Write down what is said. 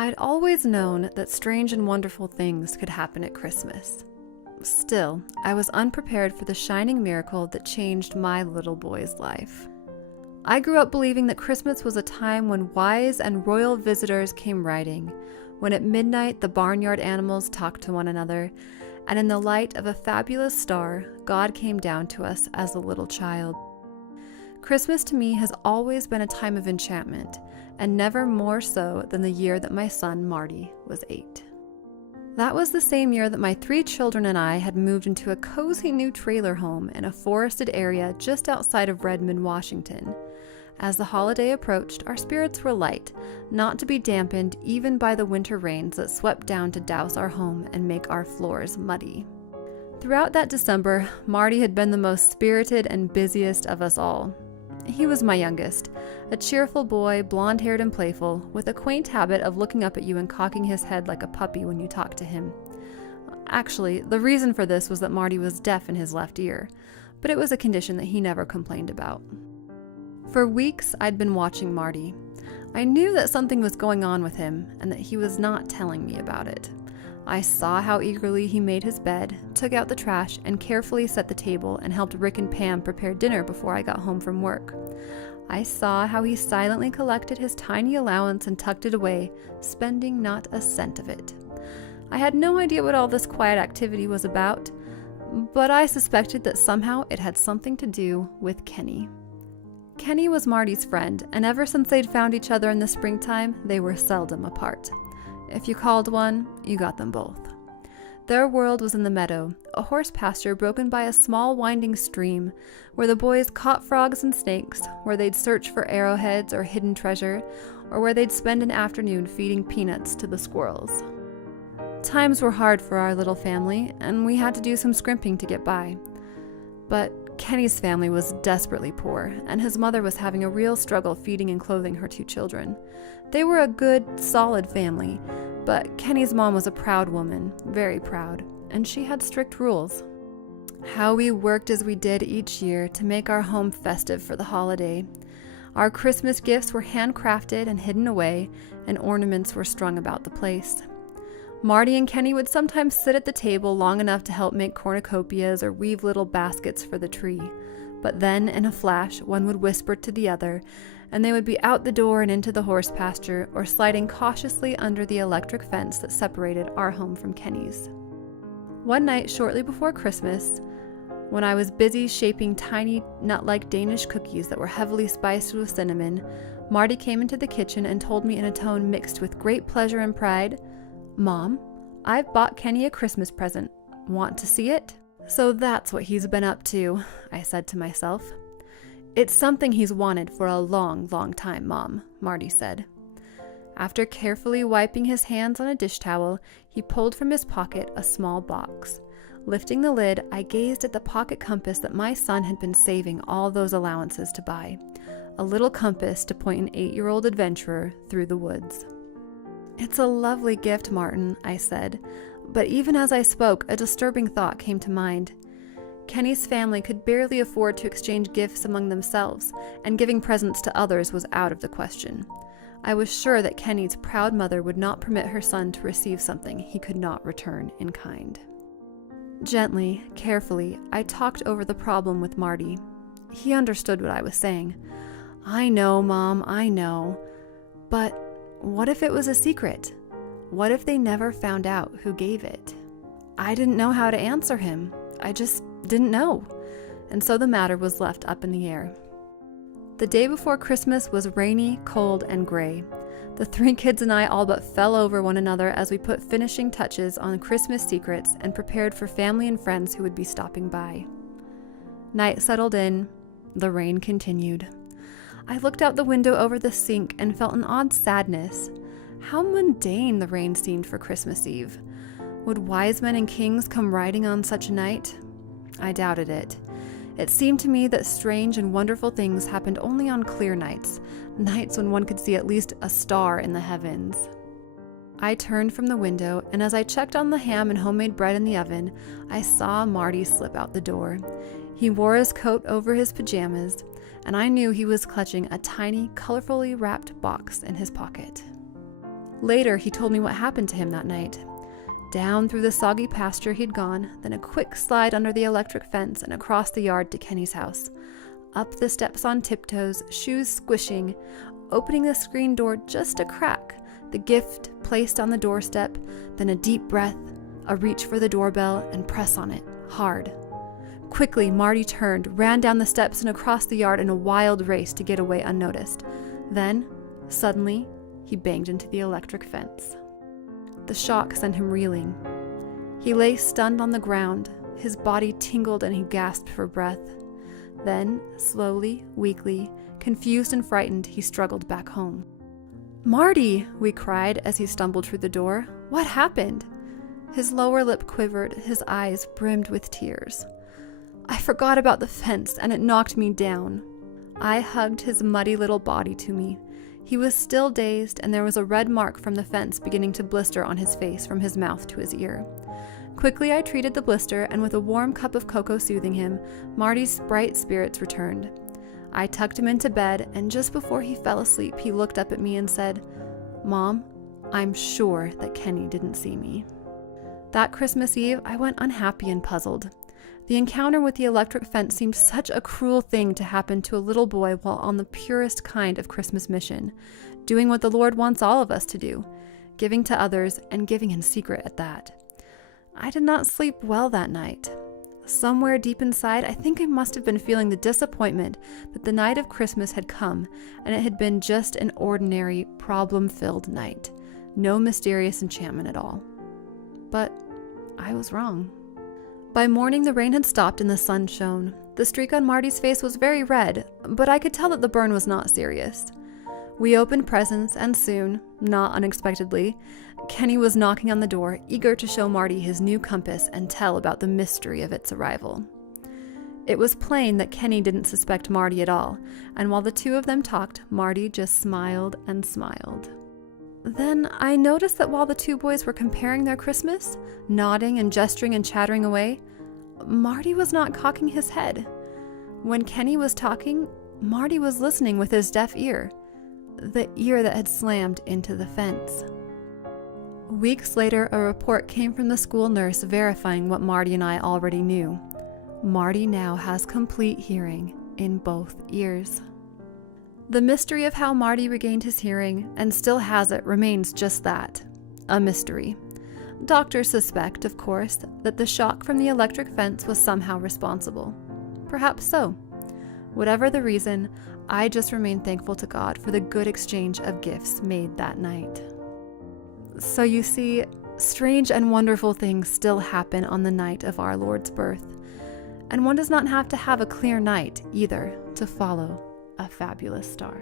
I'd always known that strange and wonderful things could happen at Christmas. Still, I was unprepared for the shining miracle that changed my little boy's life. I grew up believing that Christmas was a time when wise and royal visitors came riding, when at midnight the barnyard animals talked to one another, and in the light of a fabulous star, God came down to us as a little child. Christmas to me has always been a time of enchantment, and never more so than the year that my son Marty was 8. That was the same year that my 3 children and I had moved into a cozy new trailer home in a forested area just outside of Redmond, Washington. As the holiday approached, our spirits were light, not to be dampened even by the winter rains that swept down to douse our home and make our floors muddy. Throughout that December, Marty had been the most spirited and busiest of us all. He was my youngest, a cheerful boy, blonde-haired and playful, with a quaint habit of looking up at you and cocking his head like a puppy when you talked to him. Actually, the reason for this was that Marty was deaf in his left ear, but it was a condition that he never complained about. For weeks, I'd been watching Marty. I knew that something was going on with him and that he was not telling me about it. I saw how eagerly he made his bed, took out the trash, and carefully set the table and helped Rick and Pam prepare dinner before I got home from work. I saw how he silently collected his tiny allowance and tucked it away, spending not a cent of it. I had no idea what all this quiet activity was about, but I suspected that somehow it had something to do with Kenny. Kenny was Marty's friend, and ever since they'd found each other in the springtime, they were seldom apart. If you called one, you got them both. Their world was in the meadow, a horse pasture broken by a small winding stream, where the boys caught frogs and snakes, where they'd search for arrowheads or hidden treasure, or where they'd spend an afternoon feeding peanuts to the squirrels. Times were hard for our little family, and we had to do some scrimping to get by. But Kenny's family was desperately poor, and his mother was having a real struggle feeding and clothing her 2 children. They were a good, solid family, but Kenny's mom was a proud woman, very proud, and she had strict rules. How we worked as we did each year to make our home festive for the holiday. Our Christmas gifts were handcrafted and hidden away, and ornaments were strung about the place. Marty and Kenny would sometimes sit at the table long enough to help make cornucopias or weave little baskets for the tree. But then, in a flash, one would whisper to the other, and they would be out the door and into the horse pasture, or sliding cautiously under the electric fence that separated our home from Kenny's. One night shortly before Christmas, when I was busy shaping tiny, nut-like Danish cookies that were heavily spiced with cinnamon, Marty came into the kitchen and told me in a tone mixed with great pleasure and pride, "Mom, I've bought Kenny a Christmas present. Want to see it?" "So that's what he's been up to," I said to myself. "It's something he's wanted for a long, long time, Mom," Marty said. After carefully wiping his hands on a dish towel, he pulled from his pocket a small box. Lifting the lid, I gazed at the pocket compass that my son had been saving all those allowances to buy. A little compass to point an 8-year-old adventurer through the woods. "It's a lovely gift, Martin," I said, but even as I spoke, a disturbing thought came to mind. Kenny's family could barely afford to exchange gifts among themselves, and giving presents to others was out of the question. I was sure that Kenny's proud mother would not permit her son to receive something he could not return in kind. Gently, carefully, I talked over the problem with Marty. He understood what I was saying. "I know, Mom, I know. But what if it was a secret? What if they never found out who gave it?" I didn't know how to answer him. I just didn't know. And so the matter was left up in the air. The day before Christmas was rainy, cold, and gray. The 3 kids and I all but fell over one another as we put finishing touches on Christmas secrets and prepared for family and friends who would be stopping by. Night settled in. The rain continued. I looked out the window over the sink and felt an odd sadness. How mundane the rain seemed for Christmas Eve. Would wise men and kings come riding on such a night? I doubted it. It seemed to me that strange and wonderful things happened only on clear nights, nights when one could see at least a star in the heavens. I turned from the window, and as I checked on the ham and homemade bread in the oven, I saw Marty slip out the door. He wore his coat over his pajamas, and I knew he was clutching a tiny, colorfully wrapped box in his pocket. Later, he told me what happened to him that night. Down through the soggy pasture he'd gone, then a quick slide under the electric fence and across the yard to Kenny's house. Up the steps on tiptoes, shoes squishing, opening the screen door just a crack, the gift placed on the doorstep, then a deep breath, a reach for the doorbell, and press on it, hard. Quickly, Marty turned, ran down the steps and across the yard in a wild race to get away unnoticed. Then, suddenly, he banged into the electric fence. The shock sent him reeling. He lay stunned on the ground. His body tingled and he gasped for breath. Then, slowly, weakly, confused and frightened, he struggled back home. "Marty!" we cried as he stumbled through the door. "What happened?" His lower lip quivered, his eyes brimmed with tears. "I forgot about the fence and it knocked me down." I hugged his muddy little body to me. He was still dazed, and there was a red mark from the fence beginning to blister on his face from his mouth to his ear. Quickly I treated the blister, and with a warm cup of cocoa soothing him, Marty's bright spirits returned. I tucked him into bed, and just before he fell asleep, he looked up at me and said, "Mom, I'm sure that Kenny didn't see me." That Christmas Eve, I went unhappy and puzzled. The encounter with the electric fence seemed such a cruel thing to happen to a little boy while on the purest kind of Christmas mission, doing what the Lord wants all of us to do, giving to others and giving in secret at that. I did not sleep well that night. Somewhere deep inside, I think I must have been feeling the disappointment that the night of Christmas had come and it had been just an ordinary, problem-filled night. No mysterious enchantment at all. But I was wrong. By morning, the rain had stopped and the sun shone. The streak on Marty's face was very red, but I could tell that the burn was not serious. We opened presents, and soon, not unexpectedly, Kenny was knocking on the door, eager to show Marty his new compass and tell about the mystery of its arrival. It was plain that Kenny didn't suspect Marty at all, and while the two of them talked, Marty just smiled and smiled. Then I noticed that while the two boys were comparing their Christmas, nodding and gesturing and chattering away, Marty was not cocking his head. When Kenny was talking, Marty was listening with his deaf ear, the ear that had slammed into the fence. Weeks later, a report came from the school nurse verifying what Marty and I already knew. Marty now has complete hearing in both ears. The mystery of how Marty regained his hearing, and still has it, remains just that, a mystery. Doctors suspect, of course, that the shock from the electric fence was somehow responsible. Perhaps so. Whatever the reason, I just remain thankful to God for the good exchange of gifts made that night. So you see, strange and wonderful things still happen on the night of our Lord's birth, and one does not have to have a clear night either to follow a fabulous star.